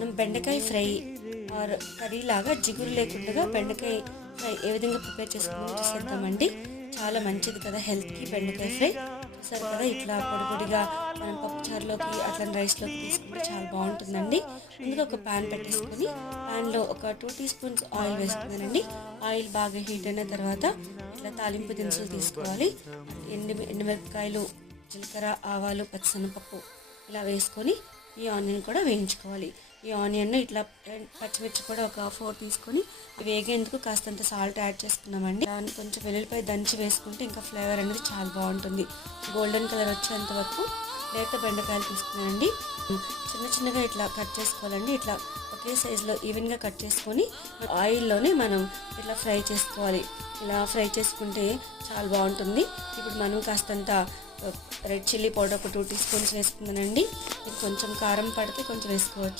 మనం బెండకాయ fry or curry లాగా జిగురు లేకుండా బెండకాయ ఫ్రై ఏ విధంగా ప్రిపేర్ చేసుకుని చూసేద్దామండి. చాలా మంచిది కదా హెల్త్కి బెండకాయ ఫ్రై. చూసారు కదా ఇట్లా పొడిపొడిగా మనం పప్పుచారులోకి అట్లా రైస్లోకి తీసుకుంటే చాలా బాగుంటుందండి. ముందుగా ఒక ప్యాన్ పెట్టేసుకొని ప్యాన్లో ఒక టూ టీ స్పూన్స్ ఆయిల్ వేసుకున్నానండి ఆయిల్ బాగా హీట్ అయిన తర్వాత ఇట్లా తాలింపు దినుసులు తీసుకోవాలి. ఎండి ఎండుమిరపకాయలు జీలకర్ర ఆవాలు పచ్చిసెనపప్పు ఇలా వేసుకొని ఈ ఆనియన్ కూడా వేయించుకోవాలి. ఈ ఆనియన్ ఇట్లా పచ్చిమిర్చి కూడా ఒక ఫోర్ తీసుకొని వేగేందుకు కాస్తంత సాల్ట్ యాడ్ చేసుకున్నామండి. దాన్ని కొంచెం వెల్లుల్లిపై దంచి వేసుకుంటే ఇంకా ఫ్లేవర్ అనేది చాలా బాగుంటుంది. గోల్డెన్ కలర్ వచ్చేంత వరకు లేత బెండకాయలు తీసుకున్నానండి. చిన్న చిన్నగా ఇట్లా కట్ చేసుకోవాలండి. ఇట్లా ఒకే సైజులో ఈవెన్గా కట్ చేసుకొని ఆయిల్లోనే మనం ఇట్లా ఫ్రై చేసుకోవాలి. ఇలా ఫ్రై చేసుకుంటే చాలా బాగుంటుంది. ఇప్పుడు మనం కాస్తంత రెడ్ చిల్లీ పౌడర్ ఒక టూ టీ స్పూన్స్ వేసుకున్నానండి ఇది కొంచెం కారం పడితే కొంచెం వేసుకోవచ్చు.